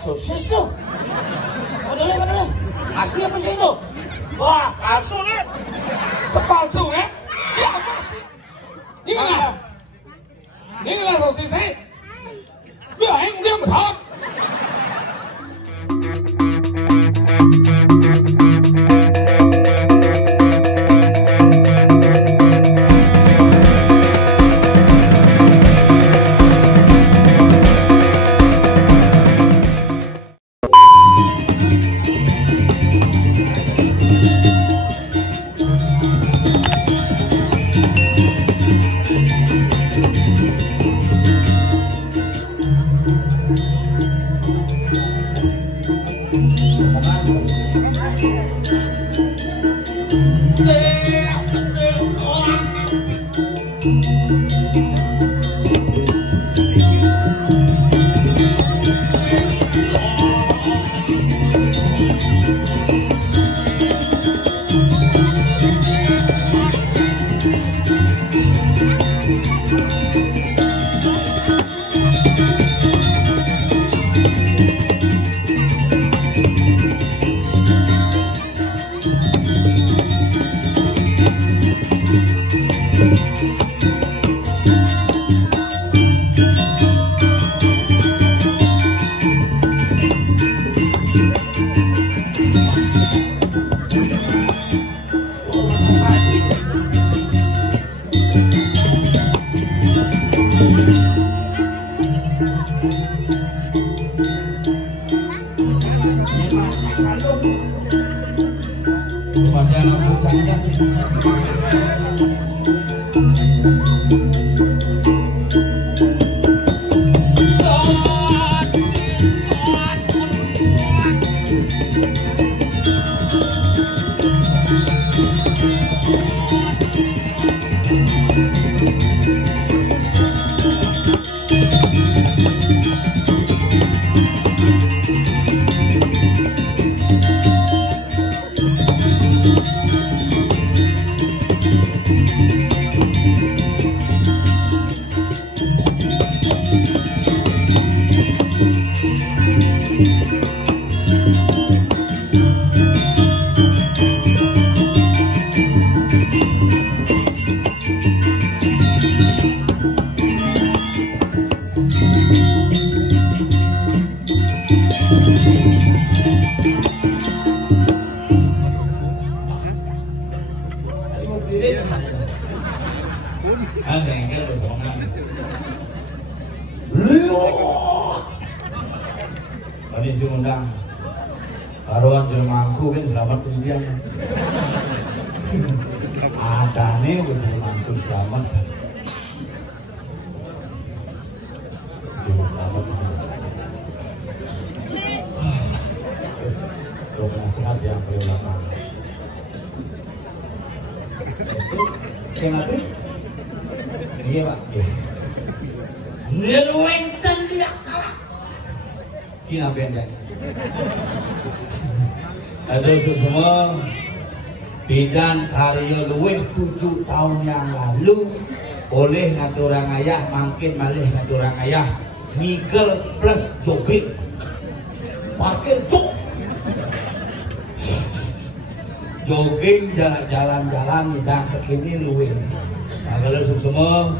Sosis tuh. Padahal. Asli apa sih itu? Wah, palsu nih. Sepalsu ya? Ya apa? Ini lah sosis sih. Dia yang besar. Tadi si undang karuan jelmangku kan selamat kemudian ada nih jelmangku selamat untuk nasihat yang berulama kenapa? Iya pak Ngeluengkan dia kalah. Kenapa anda? Ada semua bidan karya luwih 7 tahun yang lalu oleh ngaturang ayah makin malih ngaturang ayah Miguel plus jogging parkir cuk jogging jalan-jalan dan kekini luwih nah kalau semua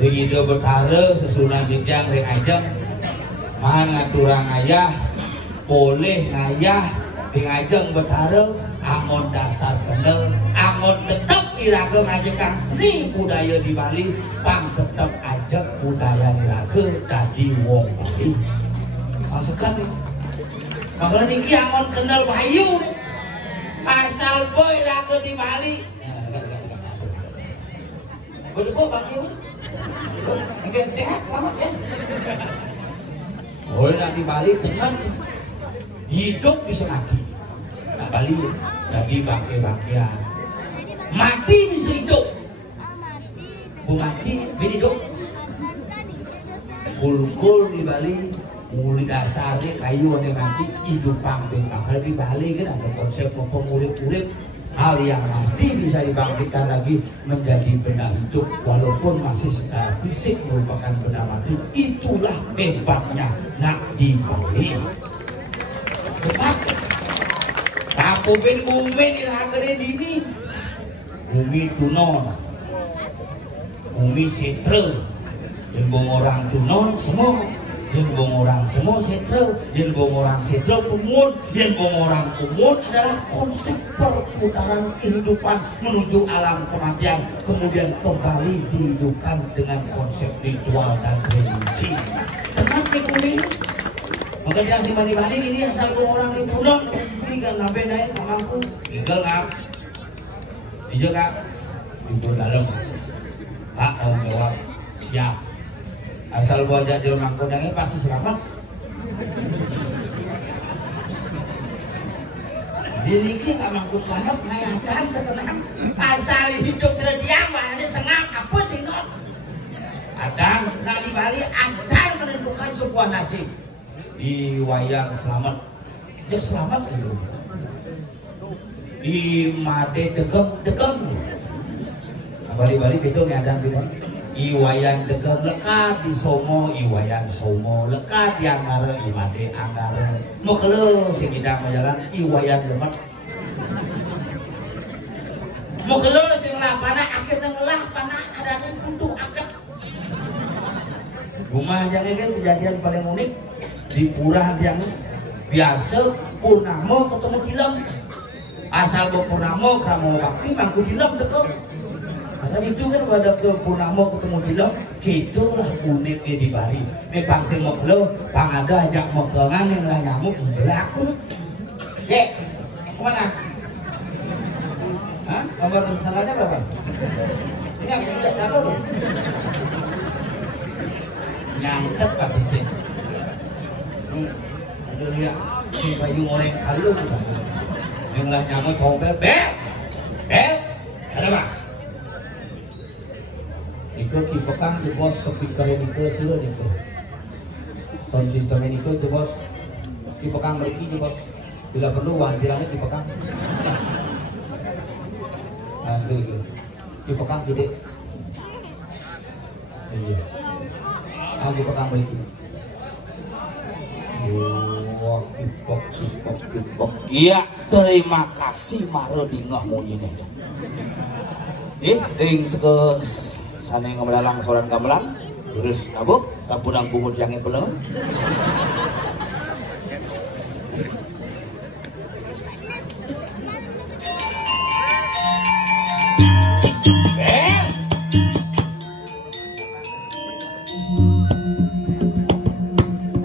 begitu bertara sesunan bijang ring ajang mah ngaturang ayah boleh ngayah di ngajeng bertara amun dasar kendel amun tetap iraga ngajekan seni budaya di Bali pang tetap ajak budaya iraga tadi wong Bali maksudkan makanya niki amun kendel bayu asal boy iraga di Bali boleh kok bang Iwan mungkin sehat selamat ya boleh di Bali dengan hidup bisa mati nah Bali lagi bangke-bangkean mati bisa hidup mati bisa hidup kul-kul di Bali mulai dasarnya kayu ada mati hidup pangping kalau di Bali kan ada konsep pemulip-ulip hal yang pasti bisa dibangkitkan lagi menjadi benda hidup walaupun masih secara fisik merupakan benda mati. Itulah hebatnya nak dibeli. Aku bin bumi di negeri ini, bumi tunon, bumi setre, yang orang tunon semua. Yang orang semua setre, yang orang setre kumun, yang orang kumun adalah konsep perputaran kehidupan menuju alam kematian, kemudian kembali dihidupkan dengan konsep ritual dan religi. Tenang ini, maka yang si Bani ini asal orang di Punon, tinggal nabe naik mamangku, tinggal ngap, kak, itu dalam, kak mau jawab siap. Asal wajah jelma kodangnya pasti selamat. Diriki kamangku selamat ngayatan setenang asal hidup terdiam mana sengak apa sih no? Adang nak di Bali adang menentukan sebuah nasib. Di wayang selamat, dia selamat dulu. Di made degem. Apa di Bali gitu nih adang bilang. Iwayan dekat lekat di Somo, iwayan Somo lekat di Anggara, imade Anggara. Mau kelo si bidang jalan iwayan lemat. Mau kelo si ngelapana akhirnya ngelah panah ada yang butuh akak. Rumah jangan kan kejadian paling unik di pura yang biasa purnama ketemu tilam. Asal purnama kamu bakti mangku tilam dekat. Tapi itu kan pada ke Purnama ketemu bilang, gitulah uniknya di Bali. Ini pangsil mau kelo, pang ada ajak mau kelengan yang lah nyamuk, berlaku. Dek, kemana? Hah? Nomor salahnya berapa? Ini aku tidak tahu. Nyangket pak di sini. Ada lihat, si bayu goreng kalu juga. Yang lah nyamuk tombel, bel, ada apa? Itu kipekang di bos speaker ini ke silo itu sound system ini ke bos kipekang mereka di bos bila perlu wah bilangnya kipekang nah itu kipekang gede iya kipekang mereka wah kipok iya terima kasih maro dingah monyene ring sekes sana yang ngomelalang soran gamelang terus nabuk sapunang bungut yang belum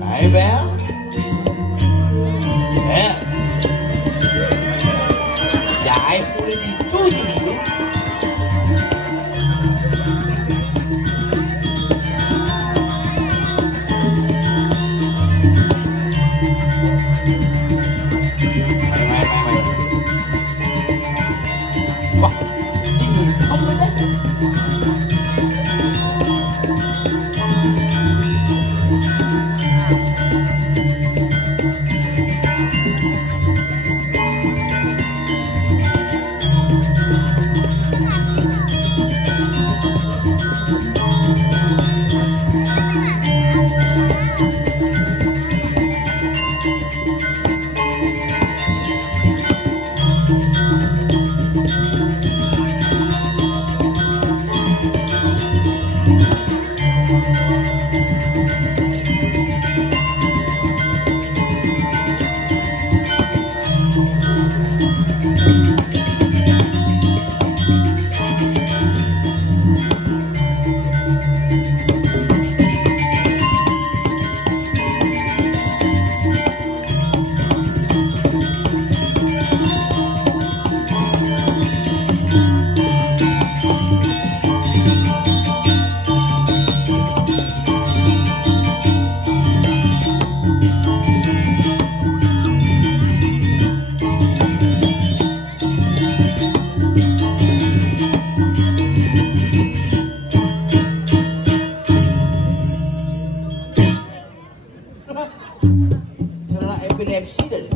hai Bel jahit boleh dicuci sih. epilepsi dari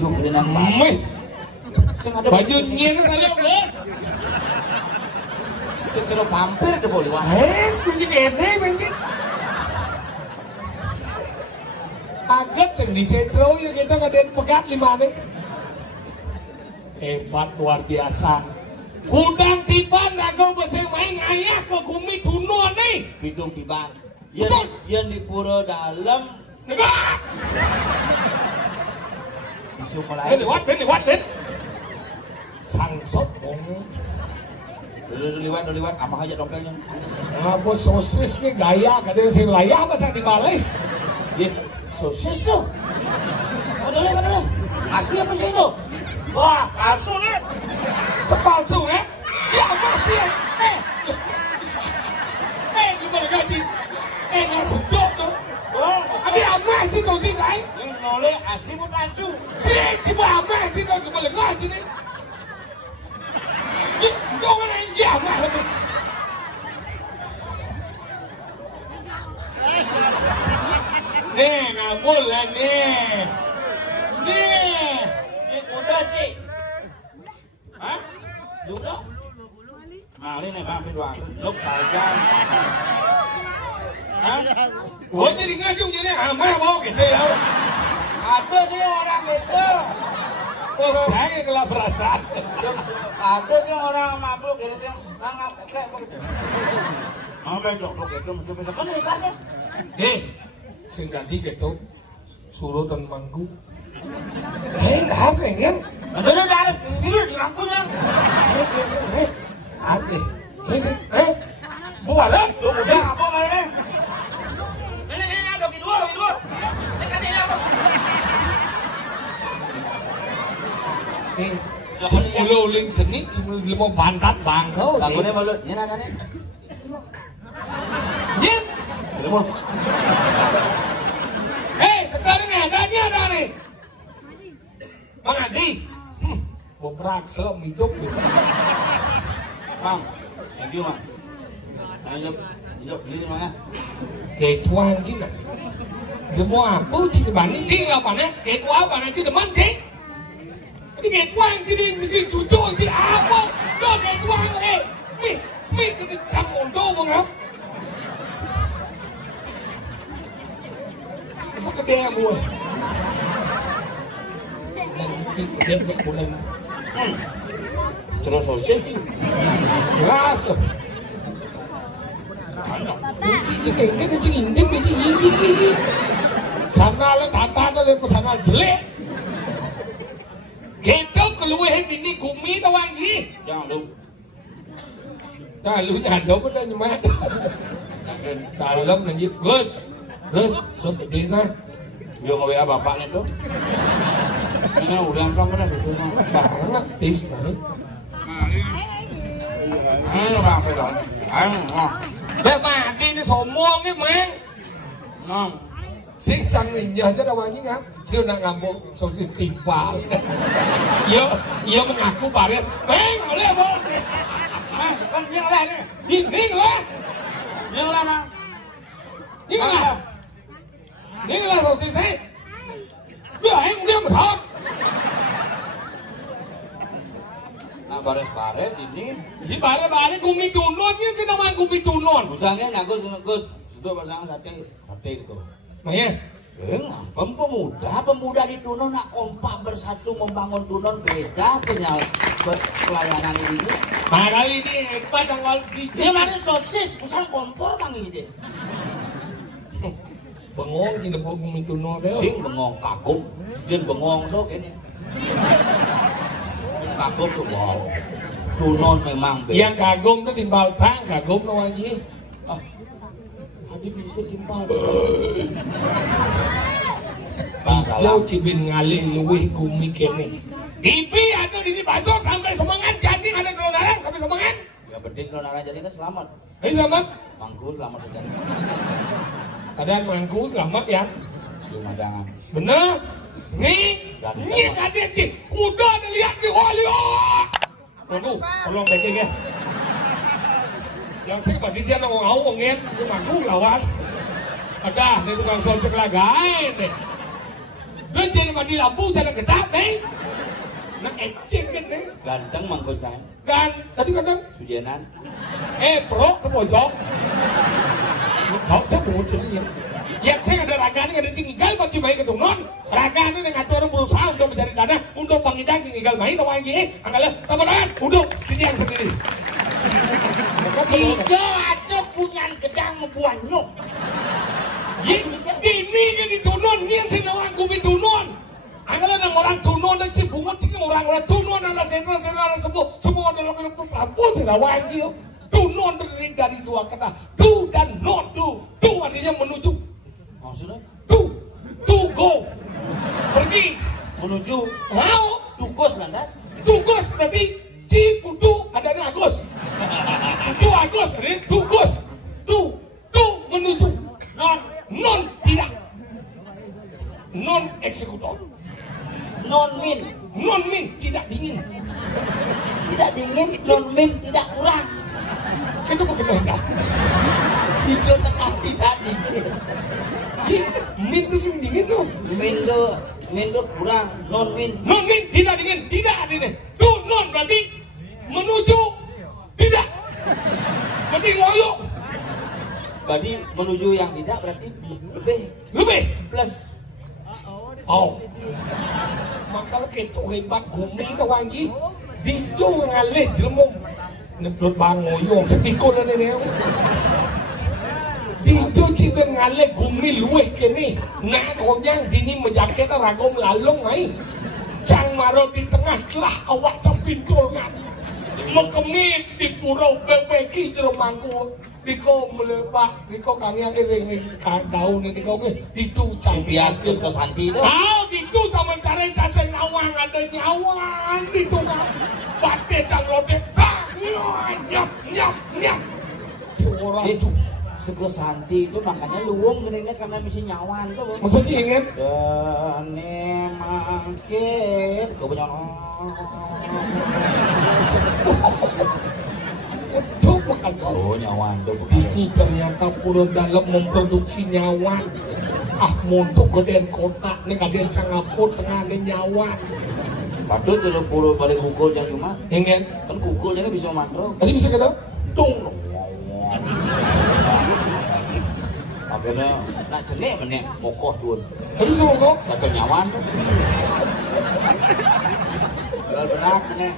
baju gede nang baju nyen saya geus cecero pampir deh boleh wah baju gede baju agak sing disetro ya kita kaden pegat limane hebat luar biasa hudang tiban nago beseng main ayah ke kumi tunon nih hidung tiban yang di pura dalam enggak isu mulai lewat sangsot lewat apa aja dompetnya apa sosis nih gaya kadang sing layah masa di balai sosis tuh padahal asli apa sih lo wah palsu nih sepalsu ya mati ya gimana ganti nggak sedok tuh ada apa sih sosis saya ini noleh asli apa palsu sih coba apa sih lo gimana ganti nih jangan aja mah nih nggak boleh nih udah sih hah? Udah? Nah ini nih Bang Ridwan Luk saja hah? Gue jadi ngajung jadi amah mau gitu ya Ada sih orang gitu saya kelah perasaan Ada sih orang mabuk gitu sih nangap kayak begitu mau benjok gitu mesti kan nikahnya sing ganti gitu suruh dan mangku enggak sih kan betul ada ini di mangkunya ada sih bukan lu udah apa mainnya ini ada dua ini kan ini apa uling jenis cuma mau bantat bangkau lagunya malu ini nanya Yin mau sekarang ada nih Bang Adi bobrak selom hidup Bang thank you Bang hidup beli di mana kể tuan chứ là giờ mua apa chứ cái bản chứ là bản này kể quá bản này chứ là mất thế cái kể tuan chứ đi mình xin chủ trôi chứ apa đó kể tuan này mi cái trăm ngàn đô không không có cái đe mua mình cái một lần terus sosis rasa cái chữ indik cái chữ ini sana lo tata nó lên sana jelek gitu keluar ini kumi doang gì jangan lu nah lu nyado bener nyemat salam lanjut Gus seperti ini dia mau WA bapaknya tuh ini udah kamu nih susunya banget tis nih Bang Ridwan Để mà đi nó sổ muông ấy mang ngon Xin chẳng mình nhờ cho đâu anh nhé ngắm Điều nào ngắm bộ sổ xí tìm vào Yêu mengaku baris Bang, boleh bang kan yang lain Nih lah yang lama Nih lah sổ xí xí Đưa anh dia mà sao nak bares-bares ini Di baris kumi tunon ni sih namanya kumi tunon usahanya nak Gus sudah pasang sate itu Nah ya pemuda di Tunon nak kompak bersatu membangun Tunon beda pelayanan ini. Nah kali ini hebat tanggal Dia mana sosis, usah kompor bang ini deh. Bengong sih dapat kumi Tunon deh. Sing bengong kagum, dia bengong tuh kayaknya. Kagum tuh wow, Tunon memang beda. Yang kagum tuh timbal tang, kagum tuh aja. Tadi bisa timbal. Jauh cibin ngalih luwih kumi kene. Ipi atau di bakso sampai semangat jadi ada kelunaran sampai semangat. Ya penting kelunaran jadi kan selamat. Ayo selamat. Mangku selamat saja. Kadang mangku selamat ya. Sumadangan. Bener. Nih kadang cik kuda ada lihat di Holio. Tunggu, tolong baiknya guys. Yang saya bagi dia nak ngau ngomongin, itu mangku lawan. Ada, ini tukang soncek lagi deh. Dia jadi mandi lampu jalan kedap deh. Nak ecek kan deh. Ganteng mangkocan. Tadi kata Sujenan. Pro ke pojok. Kau cabut jadi. Yang saya ada raganya ada tinggal baju bayi ketunon. Raganya dengan orang berusaha untuk mencari dana untuk pengidang tinggal main orang lagi. Anggalah, teman-teman, udah ini yang sendiri. Tiga atau punyan gedang membuat nyok. Ini kan ditunon, ini yang saya nawang kumi tunon. Anggalah orang tunon dan cibungan sih orang tunon adalah sentra semua adalah apa saya nawang dia. Tunon terdiri dari dua kata, tu dan non. Tu artinya menuju. Maksudnya? Tu go. Pergi. Menuju. Mau. Tugas landas. Tugas berarti Ciputu adanya Agus. Tu Agus ini tugas. Tu menuju. Non tidak. Non eksekutor. Non min tidak dingin. Tidak dingin, non min tidak kurang. Itu bukan beda. Hijau tekan tidak dingin. Min itu sing dingin tuh. Min tuh kurang, non min tidak dingin, tidak adanya. Tu non berarti menuju tidak. Berarti ngoyo. Berarti menuju yang tidak berarti lebih Plus. Oh. Makalah ketok hebat gumi kawan ji. Dicu ngalih jelmung. Neblot bangoyong setikul na niya. Dicu cipin ngalih gumi luweh kini. Ngakonyang dini menjaket ragom lalong ay. Cang maro di tengah kelah awak capintul ngan. Mekemit di purau bebeki jeremangku. Diko melebak, diko kami yang kering daun ini diko itu cang bias ke santi itu. Itu sama cara cacing nawang ada nyawan itu kan. Bate sang lodek nyap. Orang itu suka santi itu makanya luwung geningnya karena misi nyawan tuh. Masa sih inget? Dan mangkit kau punya oh nyawan tuh ini ternyata pura dalam memproduksi nyawan. Montok gedean kotak nih kadean cangapur tengah nih nyawan. Padahal kalau pura balik kukul jangan cuma inget kan kukul jangan bisa mandro tadi bisa kata tung akhirnya nak cenek menek mokoh tuh tadi bisa mokoh kata nyawan tuh berat menek.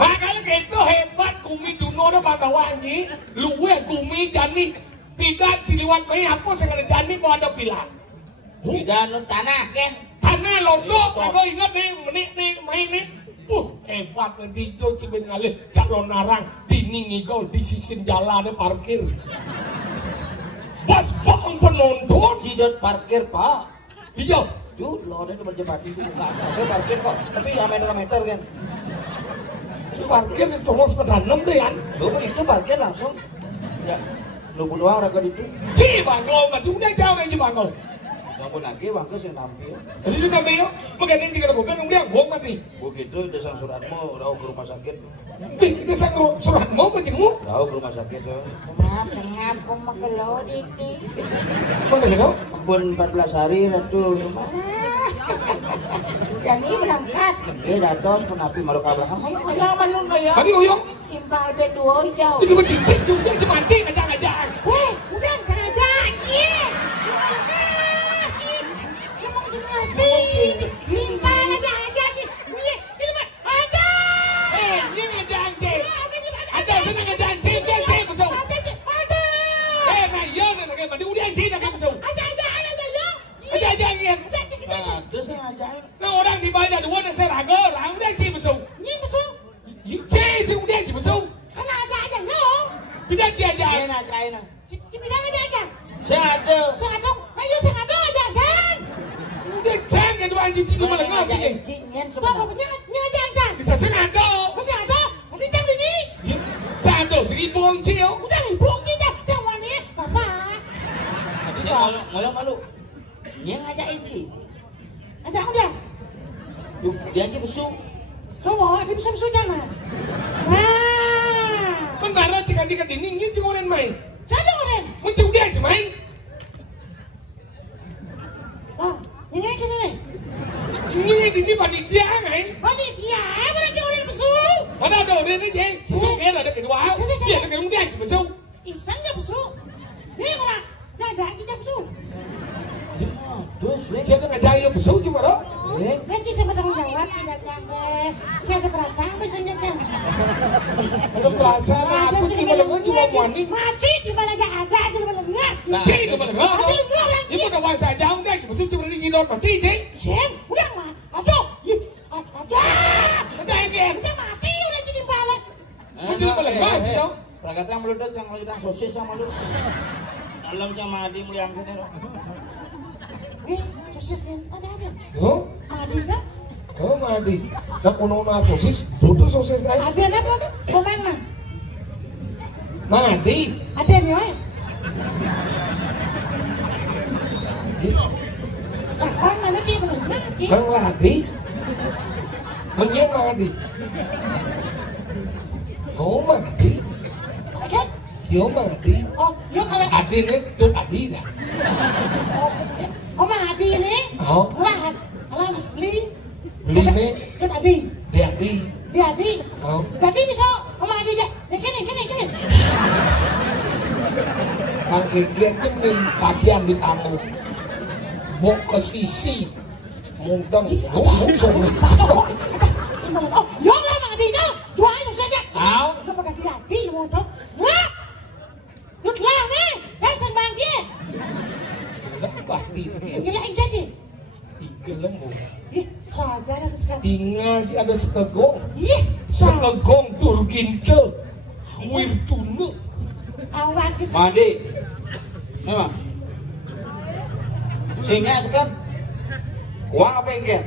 Makanya gitu hebat kumi duno na bagawangi luwe kumi jani pidat ciliwan may apa sa kana jani ko ada pila pidan tanah ken tanah lodok ako ingat nih may hebat na dito cibin ngalih calon narang diningigol di sisi jalan parkir bas ang penonton sidot parkir pak iya tuh lo ada berjebati itu bukan ada parkir kok tapi ya meter kan parkir itu mau sepedanem deh kan lo itu parkir langsung ya lo bunuh orang kan itu si bangko macam dia jauh aja bangko campur lagi bangko sih tampil jadi sudah tampil makanya ini kita bukan dia gua mati begitu desang suratmu udah ke rumah sakit desang suratmu begini udah ke rumah sakit tuh Tengah pemakelo di mana gitu pun 14 hari itu Jadi berangkat. dados penapi malu kabel. Yang manung kayo. tadi uyong Timbal beduo jauh. itu cincin juga itu mati ngajak-ngajak Udah sengaja. Iya. Kamu kesini ngerti. Timbal aja. Iya. Ini mah ada. ini ngajak ada sana ngajak dia besok Ada. nah iya nah kayak mandi udah anjing kayak besok Aja yo. aja ya Terus ngajain. nah orang dibayar dua dan saya ragu orang udah anjing besok Ini besok. Cing udah anjing besok Kena aja yo. tidak dia aja Ini ngajain. Cipidang aja. Satu. Sengadong. Ayo sengadong aja. udah ceng itu anjing cing mana ngajain Cingen Bapak sebenarnya. punya aja. bisa senado Masih ada. Ini jam ini. cando 1.000 anjing Udah ibu kita cawannya bapak. Ngoyong malu. Dia ngajain Ci. Aja udah. Dia aja besuk. Coba dia bisa jangan. Nah. Mentara jika di kediningnya cing orang main Sada orang. muncul dia aja main Wah, ini kene nih. Ini panitia ngai. Panitia, mana kau orang besu? Mana ada orang ni je. Besuk dia ada kedua. Dia ada kedua dia besuk. Isang nggak besu? Ini orang, nggak ada kita besu. Dia ada ngajarin besuk cuma dah. Nanti sama tanggung jawab sih datang deh. Saya ada perasaan misalnya kan. Ada perasaan aku cuma lengah cuma wani. Mati di mana aja cuma lengah. Cik di mana lengah? Itu dah wang saya jauh dah. Besuk cuma ni jidor mati je. Cik, udah mah. Aduh, ada yang udah mati udah jadi balik. Itu lengah sih tau. Prakatang meledak jangan kita sosis sama lu. Dalam sama di muliang sini loh. Sosis nih ada. Oh, Madi dah. oh madi. Nak punona sosis, duduk sosis lain. Ada apa? Komen mah. Madi. Ada nih, oi. Orang mana sih belum mati? Bang Ladi. Menyen madi. Oh madi. Ada? Yo madi. Oh, yo kalau Adi ni tu Adi dah. oh Madi nih. Oh. Lah, beli. Beli ni Kan Adi. dia Adi. Dia Adi. Oh. Tadi bisa Om Adi aja. Kini. Ang kiklian ni min bagian di tamu. Mau ke sisi. Mungdang. Langsung ni. Oh, yo lah Madi dah. Dua itu saja. Sao? Lu pada dia Adi lu mau dong. Wah. Lu lah nih. Saya sembang dia. Nak Adi ni. Gila jadi. Tiga lembu. Ih, saja ada sekarang. Ingat si ada sekegong. Ih, saja. Sekegong turgince. Wirtuna. Awak kes. Mandi. Memang. Singa sekan. Kuang apa engke?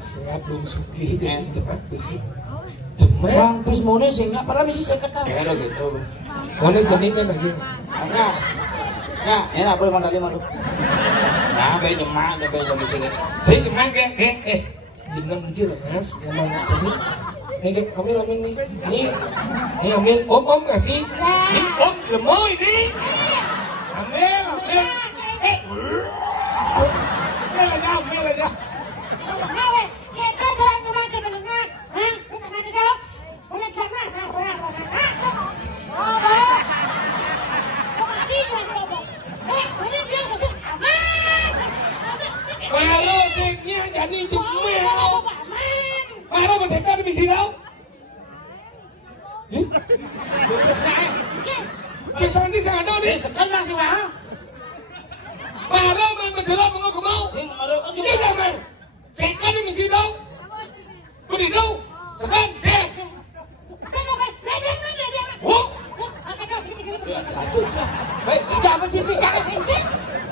Saya belum suki dengan cepat besi. Cepat. Bang Bismone singa padahal misi seketan. Ya udah gitu. Mana jenisnya lagi? Enggak. Enggak, enak boleh mandali malu. Nah, bayi jemak deh bayi jadi sini. Saya jemak ya, jenang kecil mas, ngomong jenis. Ambil nih. Nih ambil om kasih. Ini om gemoy nih. Ambil. Ambil aja. Awe, kita serang kemana mendengar? Hah? Bisa mana dong? Boleh kemana? Ini dia sih. Kalau seknya jadi jumel. Aman. Mana masih kan di sini tau? Bisa ni saya ada ni. Sekan masih mah. Mana menjelang mengaku mau? Sing malu. Ini jangan. Saya kan di sini tau. Beri tau. Sekarang cek. Oh. Aduh. Baik, kita apa sih bisa?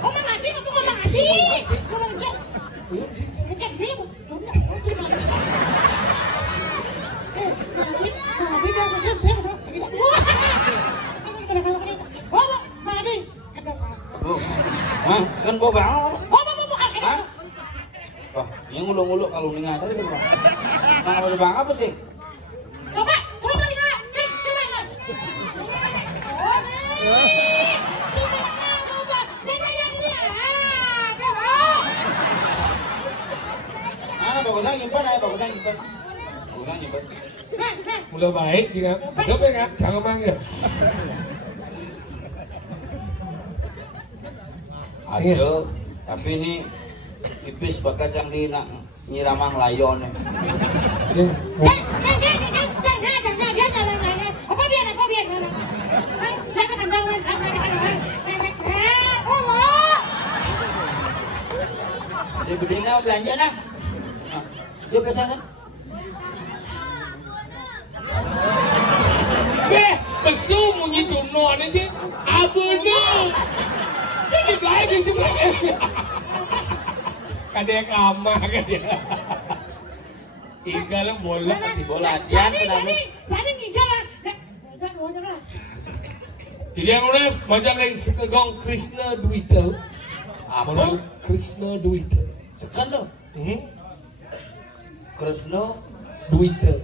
Ngomong Adi, ngomong Adi. Ngomong dia. Kan bawa bang. Wah, yang nguluk-nguluk kalau ningat tadi tu bang. Bang ada bang apa sih? Coba coba. Bagusnya nyimpan. Udah baik juga. Udah kan? Jangan manggil. Ada, tapi ini tipis bakat yang di nak nyiramang layon. Dia bedanya belanja nah. Dia pesan. Besul munyi tuno ni abono. Dia belai. Kadek lama kan dia. Tinggal bola di bola. Jadi ngigal. Jadi yang nulis macam yang sekegong Krishna Dwita. Apa? Krishna Dwita. Sekan tu. Krishna Dwita.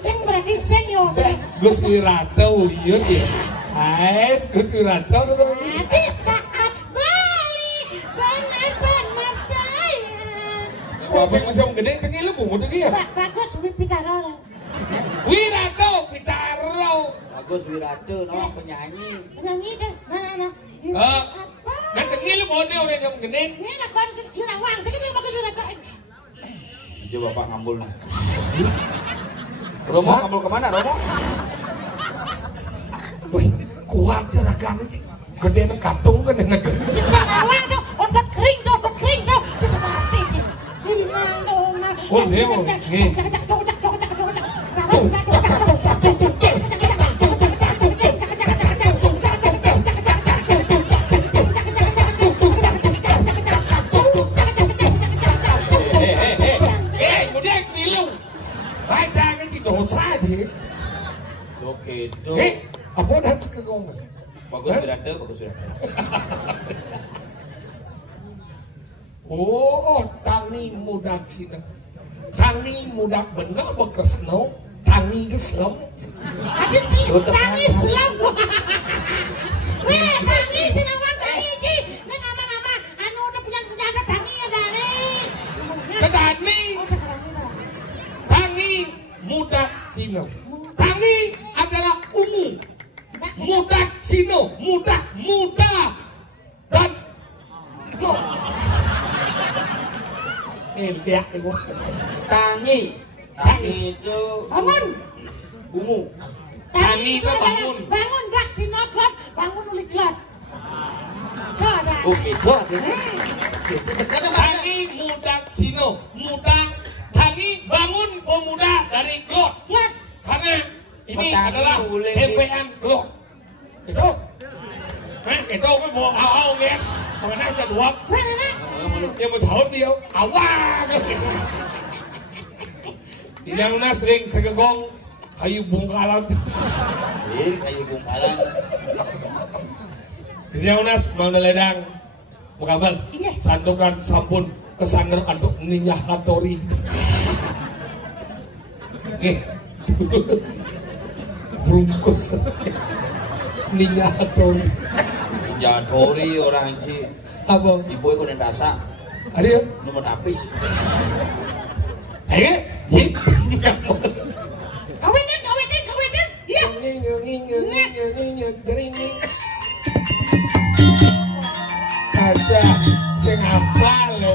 Sing berarti sing yo. Gus Wirata lihat ya. Ais Gus Wirata tu. Tapi saat Sing masih gede pengen lu bungut iki ya. Bagus Pitaro. Wirado Pitaro. Bagus Wirado no penyanyi. Penyanyi deh. Mana. Nah pengen lu mode orang yang gede. Ini nak kau sih kira wang. Sekarang bagus Wirado. Coba Bapak ngambul. Romo ngambul kemana Romo? Wih, kuat jerakan sih. Gede nang kantung kan nang gede. Sesawang dong, otot kering dong. Seseperti ini. Ini nang. Oh, Leo. Oke, itu. Apa dah sekegong? Bagus Wirado. Oh, tangi muda Cina. Tangi muda benar bekesno, tangi Islam. Ada sih, tangi Islam. Weh, tangi sinawan tangi ji. Nama. Anu udah punya ada tangi ya dari. Kedani. Tangi muda Cina. Tangi adalah ungu. Muda Cina, muda dan no. Lihat itu. Tangi itu Bangun. ungu. Tangi itu bangun. Bangun gak sinoplat, bangun uli klot. Oke, itu sekarang Tangi muda Cina, Tangi bangun pemuda dari klot. Klot. Karena ini Petani adalah boleh TPN klot. Itu. Itu kan bawa awal ya. Mana aja dua. Mana? Dia mau sahur dia. Awal. Di mana sering segegong kayu bungkalan. kayu bungkalan. Di mana mau ledang. Mengabal. Sandukan sampun kesanger anduk ninyah katori. Bungkus. Ninyah katori. Jangan tori orang ci. Apa? Ibu itu nendasa. Ada ya? Nomor tapis. Ayo. Kawinan. Iya. Ada sing hafal lho.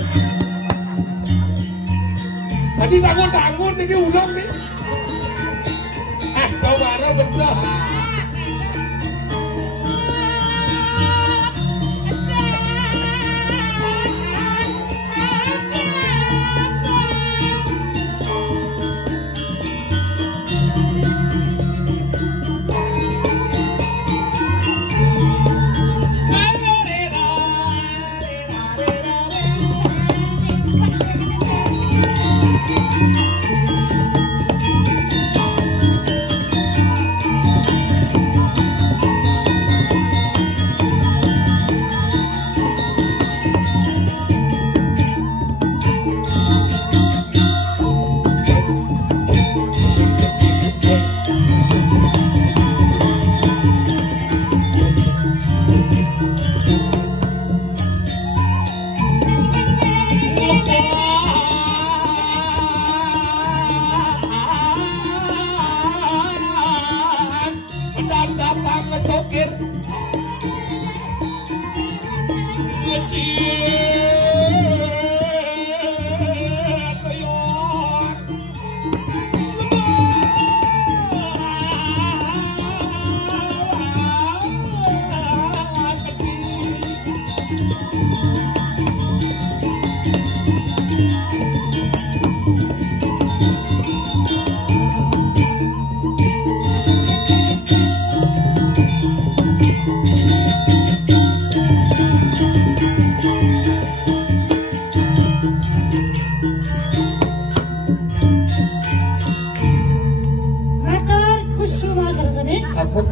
Tadi tangun iki ulang nih. Kau baru betul.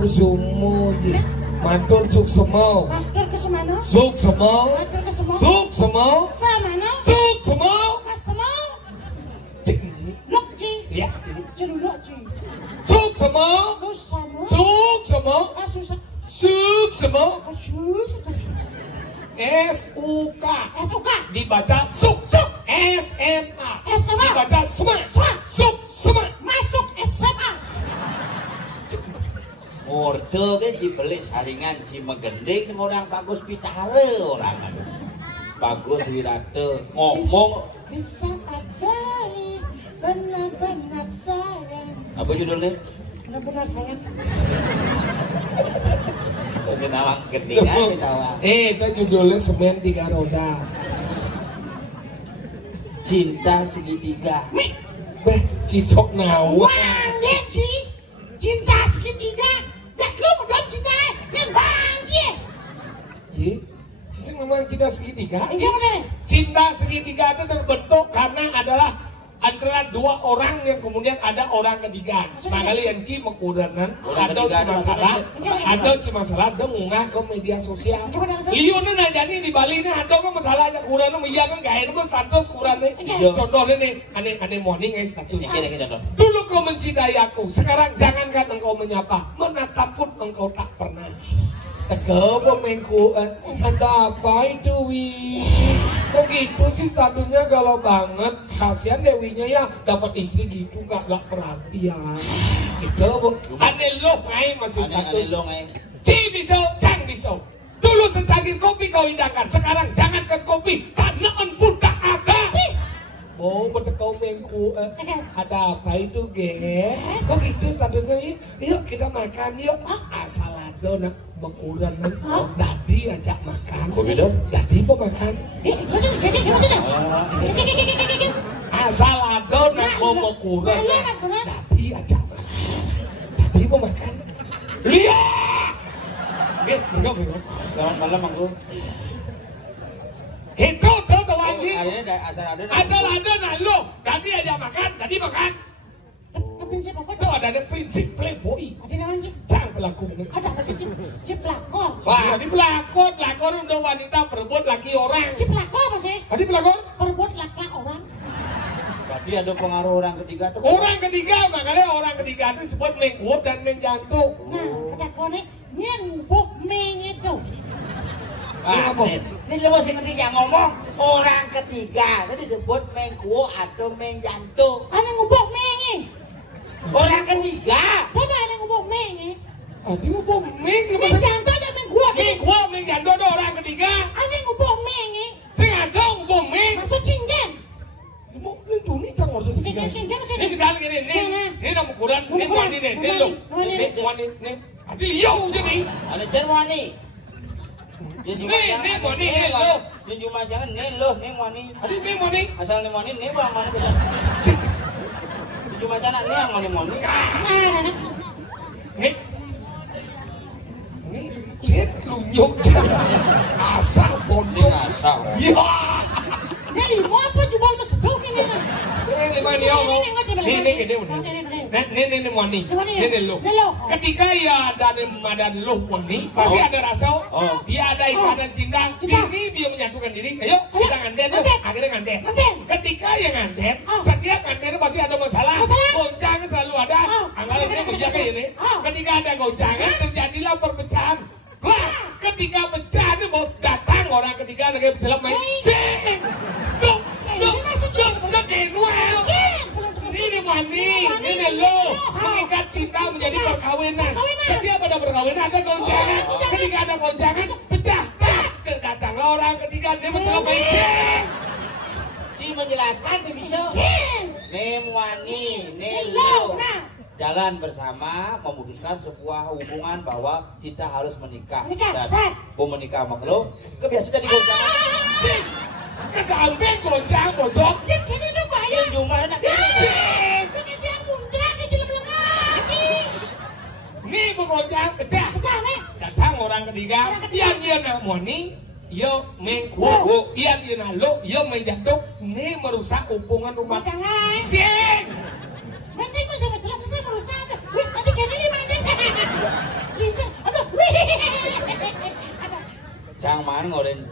Kusumo matur suksemo Matur kesemana? Suksemo Matur kesemana? Suksemo Samana? Suksemo Kasemo? Cikji Lokji? Ya Celulokji? Suksemo Kusamo? Suksemo Asusah? Suksemo Asusah? S-U-K SUK? dibaca suk suk SMA. SMA. Dibaca SMA. SMA. Masuk SMA. Murdo ke cibelik saringan Cimegending orang Bagus Pitare orang Bagus Wirate ngomong Bisa padai benar-benar sayang. apa judulnya? Benar-benar sayang. Senawang ketingan senawang. Itu judulnya Semen 3 Roda. Cinta segitiga. Beh, cisok nawa. Wangge Ci. Cinta segitiga. Dak lu belum cinta. Nembang sih. Ye, sih ngomong cinta segitiga. Ini bener. Cinta segitiga itu terbentuk karena adalah antara dua orang yang kemudian ada orang ketiga. Nah kali yang ci menguranan, ada masalah, ada ngunggah ke media sosial. Liunnya najani di Bali ini ada kok masalah aja kurang media kan gak enak status kurang nih. Contohnya nih, aneh morning status. Dulu kau mencintai aku, sekarang jangankan engkau menyapa, menatap pun engkau tak pernah. Tegap mengku, ada apa itu Wi? Begitu sih statusnya galau banget. Kasihan Dewinya ya dapat istri gitu gak perhatian. Itu bu. Ane lo main masih status. Ci bisa, cang bisa. Dulu secangkir kopi kau indahkan, sekarang jangankan kopi, tanaan pun tak ada. Oh, bertekau mengku, ada apa itu ge? Kok gitu statusnya? Yuk kita makan yuk. Asal ada nak menguran dadi ajak makan. Kok beda? Dadi mau makan. Maksudnya? Asal ada nak mau menguran. Dadi ajak makan. Dadi mau makan. Lihat. Bergabung. Selamat malam aku. Itu tuh lagi. Asal ada nak lo. Dadi ajak makan. Dadi makan. Prinsip apa? Itu ada prinsip playboy. Ada namanya? Jangan pelakon. Ada prinsip pelakon. Wah, ini pelakon untuk wanita berebut laki orang. Si pelakon apa sih? Tadi pelakon? Berebut laki orang. Berarti ada pengaruh orang ketiga tuh. Orang ketiga, makanya orang ketiga itu disebut mengkup dan mengjantung. Nah, pelakonnya nyembuk mengitu. Ini lu masih ketiga ngomong orang ketiga itu disebut mengkuo atau mengjantung. Ada ngubuk mengi. Orang ketiga. Apa ada ngubuk mengi? Tadi ngubuk meng. Mengjantung aja mengkuo. Mengkup, mengjantung itu orang ketiga. Ada ngubuk mengi. Saya ada ngubuk meng. Maksud cingen. Itu nih cang waktu segitiga. Ini misalnya gini, ini nama ukuran, ini wani nih, ini lo. Ini wani, nih. Tadi yo jadi. Ada cerwani. Nih wani, ini lo. Ini cuma jangan nih lo, nih wani. Tadi nih wani. Asal nih wani, nih bang wani. Cuma jangan nih yang wani. Nih, cek lu yuk asal bodoh. Asal. Ya. Ini mau apa jual meseduk ini nak? Ini mani Allah. Ini mani. Ini lo. Ketika ya dan lo mani, pasti ada rasa. Dia ada ikatan cinta. Ini dia menyatukan diri. Ayo kita nganten. Akhirnya nganten. Ketika yang nganten, setiap nganten pasti ada masalah. Goncang selalu ada. Anggarannya menjaga ini. Ketika ada goncangan terjadilah perpecahan. Lah, ketika pecah itu mau datang orang ketiga lagi berjalan main. Cing, dok, ini mani, ini lo, mengikat cinta menjadi perkawinan. Setiap ada perkawinan ada goncangan. Ketika ada goncangan, pecah, datanglah orang ketiga dia berjalan main. Cing, Si menjelaskan si bisa. Nem wani, nelo. Jalan bersama memutuskan sebuah hubungan bahwa kita harus menikah. Dan mau menikah sama lo, kebiasaan di goncangan. Kesampean goncang bocok. Yang kini dong bayar. Jumlah enak Pengen dia muncrat di jelem lagi. Nih bergoncang pecah. Pecah nih. Datang orang ketiga. Yang dia nak moni, yo mengkuat. Yang dia nak lo, yo menjatuh. Nih merusak hubungan rumah tangga. Sing. Masih gue sama jelas saya merusak. Wih, tadi kayaknya ini main aduh, Cang man ngoren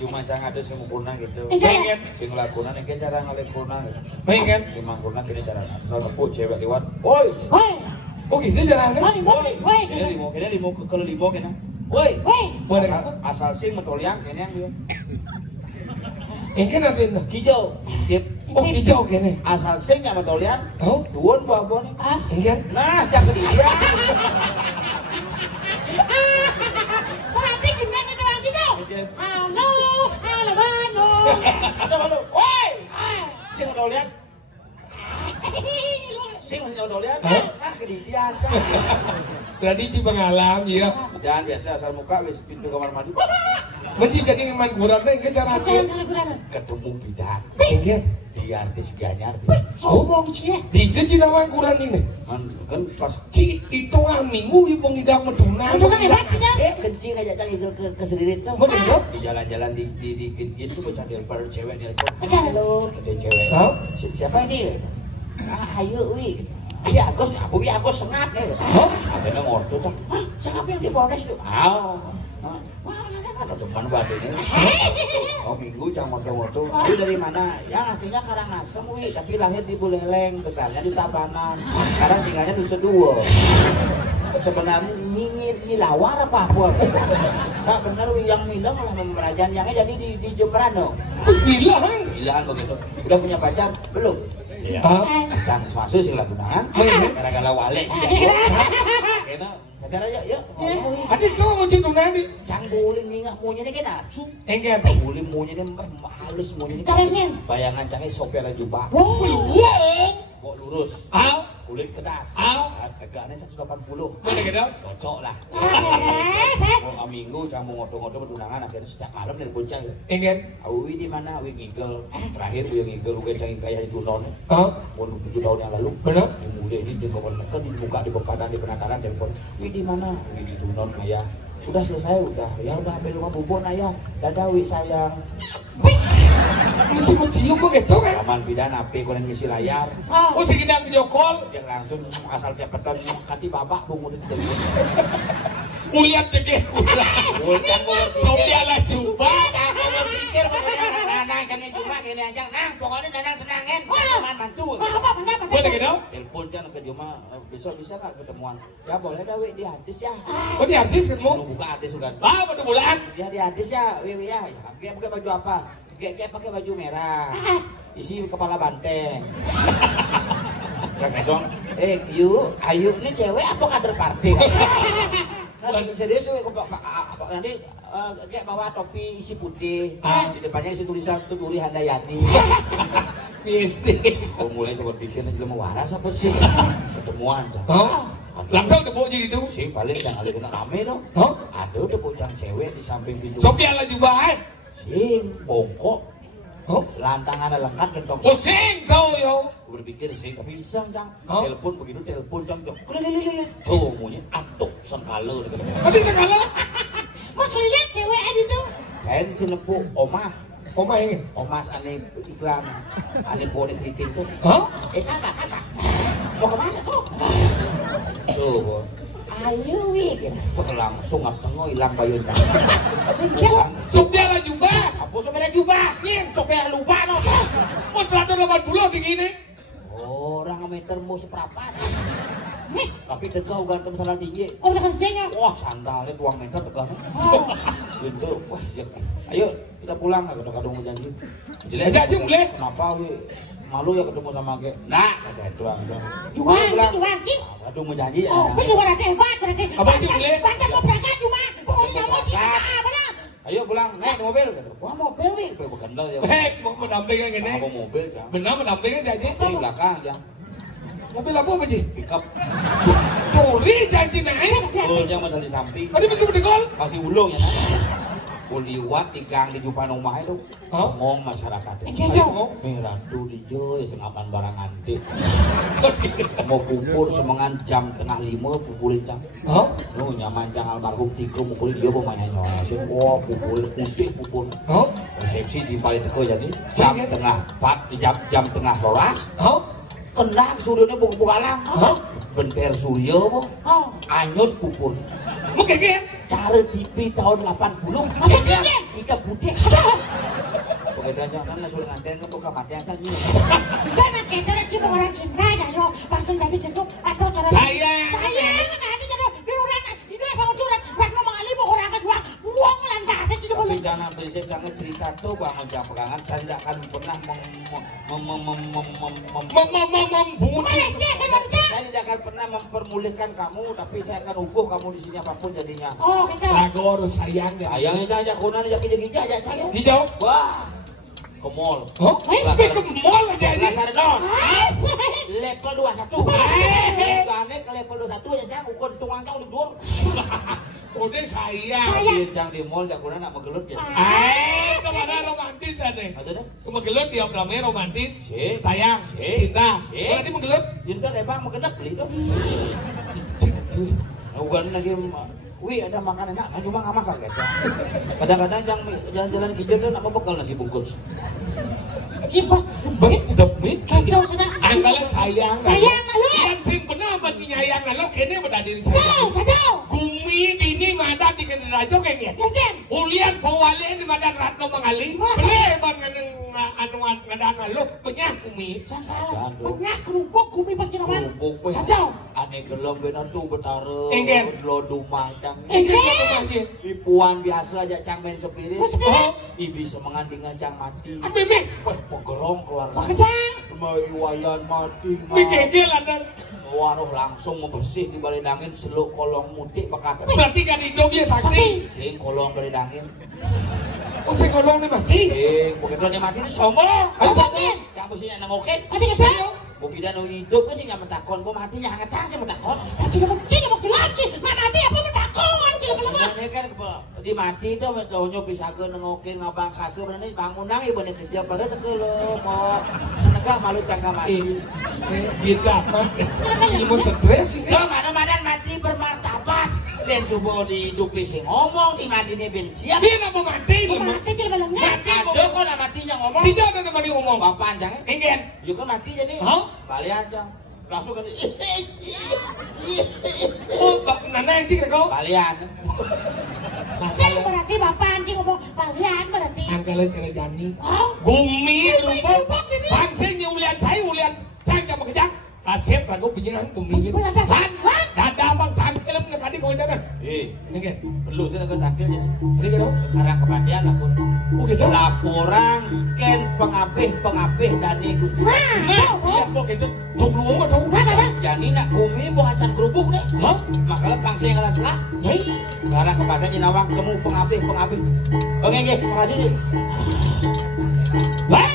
cuma cang ada sempurna gitu. Pengen. Sing lakukan ini cara ngelakuna. Pengen. Si mangkurna kini cara. Soal nepuk cewek lewat. Woi. woi, Oh gitu caranya. woi, Kini limo kalau limo kena. Woi. woi. Boleh. Asal sing metoliang kini yang dia. Engke nanti Hijau. Dip. oh hijau kene. Asal sing sama dolian. Oh, Duon buah-buah nih. engke. Nah, cakep dia. Berarti gendangnya doang gitu. Halo, halo, halo. Halo. Woi. Sing dolian. Sing dolian. Nah, kedidian. Berarti ci pengalam ya. Dan biasa asal muka wis pintu kamar mandi. Mesti jadi ngeman kurangnya engke cara Cara sih. Ketemu bidan. Engke. Di artis Ganyar. Sombong sih. Di ci nama kurang ini. Kan pas Ci itu minggu ibu ngidang meduna. Meduna hebat sih dah. kencing aja cang igel ke sendiri tuh. Bener dong? Di jalan-jalan di gitu baca telepon cewek telepon. Betul. Halo, kata cewek. Hah? Siapa ini? Ayo wi. Iya, Agus, Abu Agus sengat nih. Hah? Akhirnya ngorto tuh. Hah, siapa yang di Polres tuh? Ada depan badannya. Oh minggu cang ngorto-ngorto. Lu dari mana? Ya aslinya Karangasem wi, tapi lahir di Buleleng, besarnya di Tabanan. Sekarang tinggalnya di Seduo. Sebenarnya ini lawar apa? Nggak bener wi, yang bilang lah memerajaan yangnya jadi di Jemberano. Bilang. Bilang begitu. Udah punya pacar? Belum? Iya. Pacar masuk sih lah tunangan. Gara-gara wale sih. Kena pacar aja yuk. Adik tuh mau cinta nabi. Sang boleh ningak maunya ini kan nafsu. Engke. Boleh maunya ini halus maunya ini. Caranya. Bayangan cangnya sopir jubah. Belum. Kok lurus. Au. Kulit kedas. Au. Tegaknya 180. Mana kedap? Cocok lah. Set. Kalau minggu camu ngoto-ngoto bertunangan akhirnya setiap malam nelpon cang. Engke. Awi di mana? Awi ngigel. Terakhir gue ngigel gue cangin kayak di Tunon. Oh. Mau 7 tahun yang lalu. Benar? Dimulai ini di kan di muka di pepadan di penataran telepon. Wi di mana? Wi di Tunon ayah. Udah selesai udah. Ya udah sampai rumah bubon ayah. Dadah wi sayang. Mesti mencium begitu kan? Aman bidan api konen misi layar. Oh si kita video call. Jangan langsung asal cepetan kati babak bungu di telepon. Uliat cekek. Bukan mau Sofia lah coba. mau pikir pokoknya nanang jangan cuma gini aja. Nah pokoknya nanang tenangin. Aman mantu. Apa benar? Mana kedap? Telepon kan ke Juma besok bisa nggak ketemuan? Ya boleh dah wi di hadis ya. Oh di artis kan mau? Mau buka hadis juga. Ah pada bulan. Ya di hadis ya, wi ya. Dia pakai baju apa? Dia pakai baju merah. Isi kepala banteng. Kakek dong. Ayu ini cewek apa kader partai? Nah, serius nanti kayak bawa topi isi putih, di depannya isi tulisan Tuturi Handayani. PSD. Oh mulai coba pikir aja mau waras apa sih? Ketemuan. Oh. Langsung debuk jadi itu. Sih paling jangan kena rame dong. Oh. Ada udah bocah cewek di samping pintu. Sofia lah juga kan? Sing bongkok. Oh. Lantangannya lengkap kentong. Pusing kau yo. Gue berpikir sih tapi iseng cang. Oh. Telepon begitu telepon cang. Kelilililil. Tuh maunya atuk sengkala dekat. Masih segala. Mas lihat cewek itu. Kan si nepu omah. Oma ini. Omas aneh iklan. Aneh boleh keriting tuh. Hah? Kakak. Mau kemana tuh? Tuh. Ayo wi. Langsung ngap tengok hilang bayun kan. Sofia lah juga. Apa sepeda jubah? Nih, sepeda lupa no. Mau 180 begini. Orang meter mau seperempat. Tapi tegak ganteng sandal tinggi. Oh udah kerjanya. Wah sandalnya 2 meter tegak nih. Gitu. Wah siap. Ayo kita pulang lah kadang-kadang mau janji. Janji boleh. Kenapa wi? Malu ya ketemu sama ke. Nah, kata doang. Juang sih. Aduh mau janji ya. Oh, ini berarti hebat berarti. Apa itu boleh? Banyak kau berangkat cuma. Pokoknya mau sih. Benar. Ayo pulang, naik mobil. Wah mobil nih, berkendal ya. Mau mendampingkan gini. Apa mobil ya? Benar mendampingkan dia aja. Di belakang ya. Mobil apa Ji? Pickup. Dori janji naik. Ulungnya masih di samping. Tadi masih berdekol. Masih ulung ya. Liwat di gang di jupan rumah itu. Hah? Ngomong masyarakat. Ayo. Merah tuh di joy sengapan barang antik. Mau pupur semengan jam tengah 5 pupurin jam. Hah? No nyaman jangan almarhum tiga mukulin dia pemainnya nyosin. Wah pupurin putih pupur. Hah? Resepsi di paling teko jadi jam tengah 4 jam tengah rolas. Hah? Kena suryanya bukalang. Hah? Benter surya po. Anyut pupur. Mungkin Cara TV tahun 80. Maksudnya? Ika putih. Pokoknya jangan langsung nganten ke buka mati akan ini. Sekarang kita udah cuma orang cinta ya yo. Langsung dari gitu. Aduh cara. Sayang. Sayang. Nanti jadi biruran. Ini apa curang. Waktu mengalih mau orang kedua. Buang lantas. Jadi boleh. jangan prinsip jangan cerita tuh bang ojek pegangan saya tidak akan pernah saya tidak akan pernah mempermulihkan kamu tapi saya akan ubuh kamu di sini apapun jadinya. Oh gitu. Lagu harus sayang ya. Sayangnya aja kunan aja kijak aja saya. Hijau. Wah ke mall. Oh, ke mall aja ini. Dasar non. Level 21. Gane ke level 21 ya cang ukur tungang cang udah. Udah sayang. Yang di mall jagoan nak megelut ya. Kemana romantis ada? Maksudnya? Megelut dia namanya romantis. Si. Sayang. Cinta. Berarti megelut. Cinta lebang mengenap beli itu. Bukan lagi. Wih ada makan enak, nah cuma nggak makan gitu. Kadang-kadang jalan-jalan kijau tuh nak bekal nasi bungkus. Bos tidak mikir. Gitu sudah. Anggalan sayang. Sayang lalu. Yang sing benar mati nyayang lalu kene berdiri sayang. Sajau. Gumi dini madan di kene rajo kengnya. Kengken. Ulian pawali di madan Ratno Mangali. Beli bang anu ngadan lalu penyah gumi. Sajau. Banyak kerupuk gumi pakai nama. Kerupuk. Sajau. Aneh gelom benar tuh betara. Enggen. Lodu macam. Enggen. Ipuan biasa aja cang main sepirit. Sepirit. Ibi semengan dengan cang mati. Bebek. Wah pegerong keluarga. Pakejang. Iwayan mati. Mikegel ada. Waruh langsung membersih di balik dangin seluk kolong mudik pekat. Berarti kan hidup dia sakti. Sing kolong balik dangin. Oh saya kolong nih mati. Begitu dia mati itu sombong. Sombong. Cang mestinya nengokin. Ada kata. Bobidan hidup kan sih nggak mentakon. Gua matinya hangat sih mentakon. Cina mau laki. Mana dia apa mentakon? Cina melengah. Ini kan di mati itu mencoba bisa ke nengokin ngabang kasur ini bangunan ibu nih kerja pada tekelum mau negak malu cangka mati. Jika mah ilmu stres sih. Mana mati bermartabat. Dan coba dihidupi sih ngomong di mati ini bin siap. Dia nggak mau mati. Mati cina melengah. Ada kok nak matinya ngomong. Tidak ada teman yang ngomong. Bapak panjang. Enggen. Yuk kan mati jadi. Hah? Kalian cang. Langsung kan. Oh, nana yang cik kau. Kalian. Saya berarti bapak anjing ngomong kalian berarti. Angkala cara jani. Oh. Gumi Lubuk ini. Pangsing ulian cai ulian cang sama kejang. Kasep lagu penyiaran gumi. Bulan dasar. Dada bang tangkilem nak tadi kau dadan. Ini kan. Perlu saya nak tangkil jadi. Ini kan. Karena kematian aku. Oh gitu. Laporan ken pengapih Dani Gusti. Nah, iya kok gitu. Tung lu mah tung. Mana? Jadi nak gumi mau acan kerupuk nih. Hah? Makanya pangsing kalah telah. Karena kepada jenawang temu pengapih. Oke, makasih. Lah,